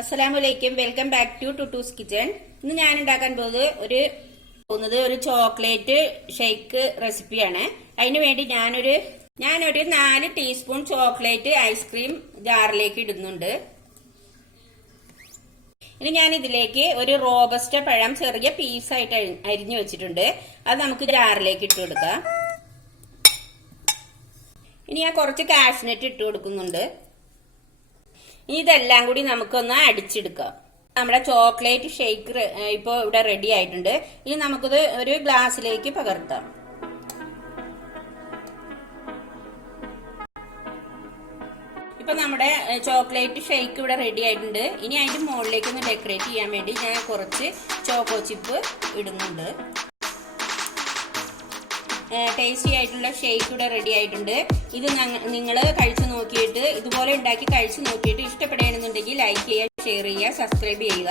അസ്സലാമലൈക്കും, welcome back to Tuttu's kitchen. ഇന്ന് ഞാൻ ഉണ്ടാക്കാൻ പോകുന്നത് ഒരു ചോക്ലേറ്റ് ഷേക്ക് റെസിപ്പിയാണ്. അതിനു വേണ്ടി ഞാനൊരു 4 ടീസ്പൂൺ ചോക്ലേറ്റ് ഐസ്ക്രീം ജാറിലേക്ക് ഇടുന്നുണ്ട്. ഇനി ഞാൻ ഇതിലേക്ക് ഒരു റോബസ്റ്റ പഴം ചെറിയ പീസായിട്ട് അരിഞ്ഞു വെച്ചിട്ടുണ്ട്. അത് നമുക്ക് ജാറിലേക്ക് ഇട്ട് കൊടുക്കാം. ഇനി ഞാൻ കുറച്ച് കാഷ്നട്ട് ഇട്ട് കൊടുക്കുന്നുണ്ട്. ഇതെല്ലാം കൂടി നമുക്കൊന്ന് അടിച്ചെടുക്കാം. നമ്മുടെ ചോക്ലേറ്റ് ഷേക്ക് ഇപ്പോൾ ഇവിടെ റെഡി ആയിട്ടുണ്ട്. ഇനി നമുക്കിത് ഒരു ഗ്ലാസ്സിലേക്ക് പകർത്താം. ഇപ്പൊ നമ്മുടെ ചോക്ലേറ്റ് ഷേക്ക് ഇവിടെ റെഡി ആയിട്ടുണ്ട്. ഇനി അതിന്റെ മുകളിലേക്ക് ഒന്ന് ഡെക്കറേറ്റ് ചെയ്യാൻ വേണ്ടി ഞാൻ കുറച്ച് ചോക്കോ ചിപ്പ് ഇടുന്നുണ്ട്. ടേസ്റ്റി ആയിട്ടുള്ള ഷേക്ക് ഇവിടെ റെഡി ആയിട്ടുണ്ട്. ഇത് നിങ്ങൾ കഴിച്ചു നോക്കിയിട്ട് ഇതുപോലെ ഉണ്ടാക്കി കഴിച്ചു നോക്കിയിട്ട് ഇഷ്ടപ്പെടുകയാണെന്നുണ്ടെങ്കിൽ ലൈക്ക് ചെയ്യുക, ഷെയർ ചെയ്യുക, സബ്സ്ക്രൈബ് ചെയ്യുക.